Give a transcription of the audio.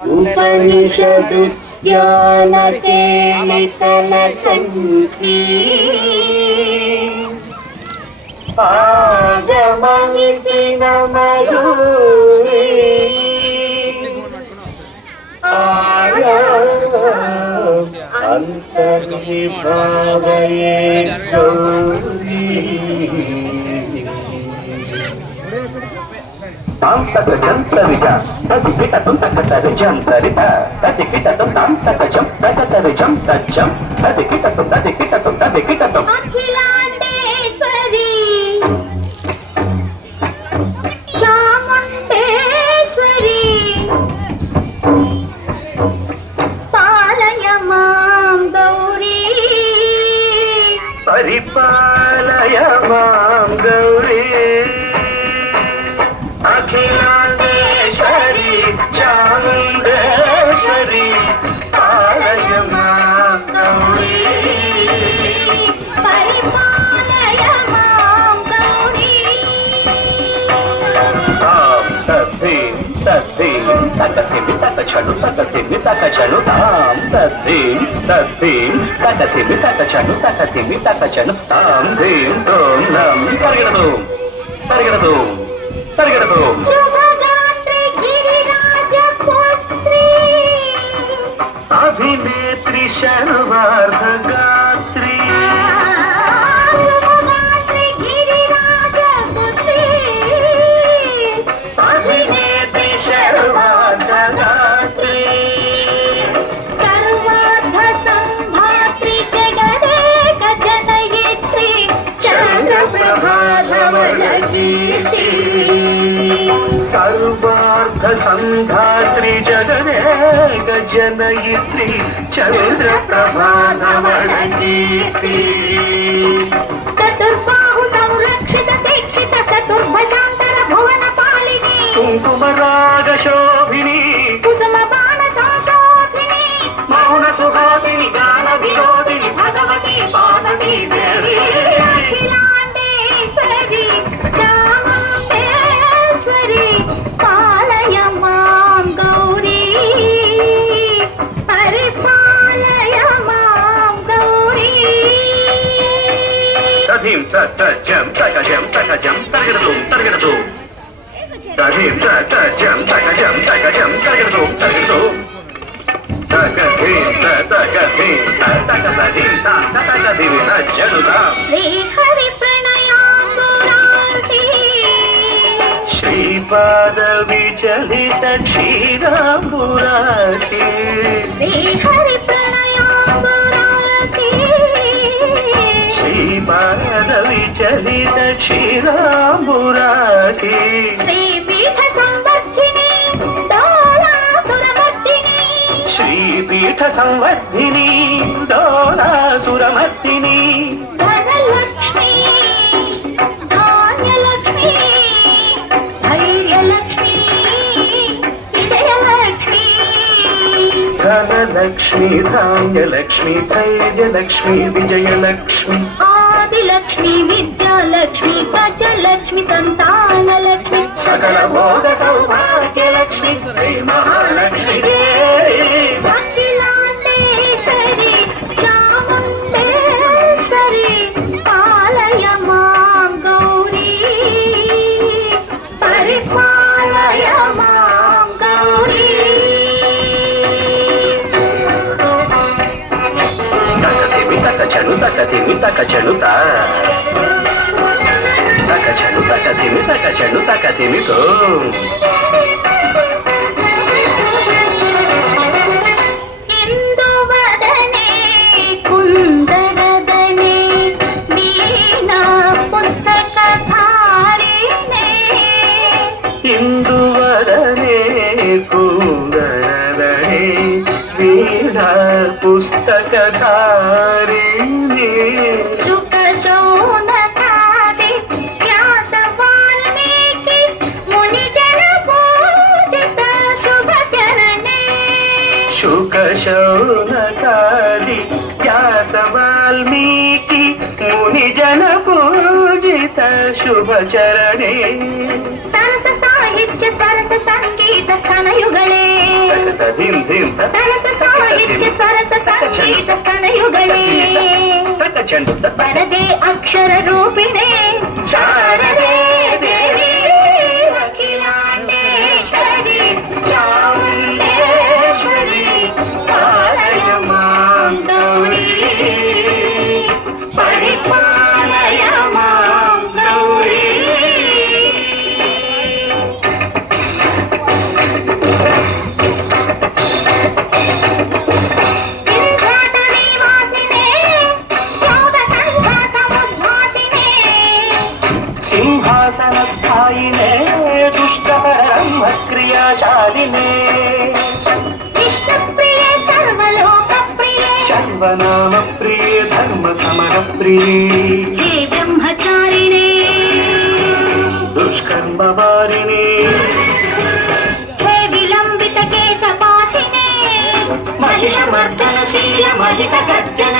उपनिषदु ज्ञानकेलितलकन्ती आगममिति नमयूरि आया अन्तर्विभावये Gauri Jam-taka-jam-tarita, tati-kita-tum-taka-tari-jam-tarita, tati-kita-tum-tam-taka-jam, taka-tari-jam-ta-jam, tati-kita-tum, tati-kita-tum, tati-kita-tum. Akhilandeshwari Chamundeshwari పాలయ మాం గౌరీ పరిపాలయ మాం గౌరీ అఖిలాండేశ్వరి చాముండేశ్వరి పాలయ మాం గౌరీ పరిపాలయ మాం గౌరీ తద్ధిం తద్ధిం తకసిమి తకచను తకసిమి తకచను తాం తద్ధిం తద్ధిం తకసిమి తకచను తకసిమి తకచను తాం ధీం ధూం నం పరిగెడదు పరిగెడదు పరిగెడదు శుభగాత్రి గిరిరాజ పుత్రి అభినేత్రి శర్వార్ధగాత్రి శుభగాత్రి గిరిరాజ పుత్రి అభినేత్రి శర్వార్ధగాత్రి సర్వార్థ సంభాత్రి జగదేక జనయిత్రి చంద్రప్రభాధవలకీర్తి సర్వార్థ సంధాత్రి జగదేక జనయిత్రి చంద్రప్రభాధవళ కీర్తి చతుర్బాహు సంరక్షిత దీక్షిత చతుర్భజాంతర భువన పాలిని కుంకుమరాగ శోభిని కుసుమ బాణ సంశోభిని మౌన సుహాసిని గాన విరోధిని భగవతి పార్వతీ దేవి అఖిలాండేశ్వరి చాముండేశ్వరి పాలయ మాం గౌరీ పరిపాలయ మాం గౌరీ తథీం తజం తకజం తకజం తరగడదు తరగడదు తథీం తజం తకజం తకజం తరగడదు తరగడదు తకధీం తకధీం తకధీం తకధీం సజ్జనుదా శ్రీహరి ప్రణయాంబురాసి శ్రీపాద విచలిత క్షీరాంబురాశి శ్రీహరి ప్రణయాంబురాసి శ్రీపాద విచలిత క్షీరాంబురాశి శ్రీపీఠ సంవర్ధిని డోలాసురమర్దిని శ్రీపీఠ సంవర్ధిని డోలాసురమర్దిని ధనలక్ష్మి ధాన్యలక్ష్మి ధైర్యలక్ష్మి విజయలక్ష్మి ధనలక్ష్మి ధాన్యలక్ష్మి ధైర్యలక్ష్మి విజయలక్ష్మి ఆదిలక్ష్మి విద్యాలక్ష్మి గజలక్ష్మి సంతానలక్ష్మి సకల భోగ సౌభాగ్యలక్ష్మి శ్రీ మహాలక్ష్మి అఖిలాండేశ్వరి చాముండేశ్వరి పాలయ మాం గౌరీ పరిపాలయ మాం గౌరీ తకతిమి తకచను తకతిమి తకచను తకచను తకతిమి తకచను తకతిమి తో ఇందువదనే కుందరదనే వీణా పుస్తకధారిణే ఇందువదనే కుందరదనే వీణా పుస్తకధారిణి శుక శౌనకాది వ్యాస వాల్మీకి మునిజన పూజిత శుభచరణే శుక శౌనకాది వ్యాస వాల్మీకి ముని జన పూజిత శుభచరణే సరస సాయి ಸಾಹಿತ್ಯ ಸರಸ ಸಂಗೀತ ಸ್ತನಯುಗಳೇ ಧೀಂ ಧೀಂ ಸರಸ ಸಾಹಿತ್ಯ ಸರಸ ಸಂಗೀತ ಸ್ತನಯುಗಳೇ ತಕ್ಕ ಚೆಂಡು ಬರದೆ ಅಕ್ಷರ ರೂಪಿಣೆ ಶಾರದೆ ದೇವಿ ಅಖಿಲಾಂಡೇಶ್ವರಿ ಚಾಮುಂಡೇಶ್ವರಿ ಪಾಲಯ ಮಾಂ ಗೌರಿ ಪರಿಪಾಲಯ ಮಾಂ ಗೌರಿ ಸಿಂಹಾಸನಸ್ಥಾಯಿನೇ ದುಷ್ಟಪರಂ ಕ್ರಿಯಾಶಾಲಿನೇ ವಿಷ್ಣುಪ್ರಿಯೆ ಸರ್ವಲೋಕಪ್ರಿಯೆ ಶರ್ವನಾಮ ಪ್ರಿಯೇ ಧರ್ಮ ಸಮರ ಪ್ರಿಯೇ ಹೇ ಬ್ರಹ್ಮಚಾರಿಣೇ ದುಷ್ಕರ್ಮ ವಾರಿಣೇ ಹೇ ವಿಲಂಬಿತ ಕೇಶಪಾಶಿನೇ ಮಹಿಷಮರ್ದನಶೀಲ ಮಹಿತ ಗರ್ಜನ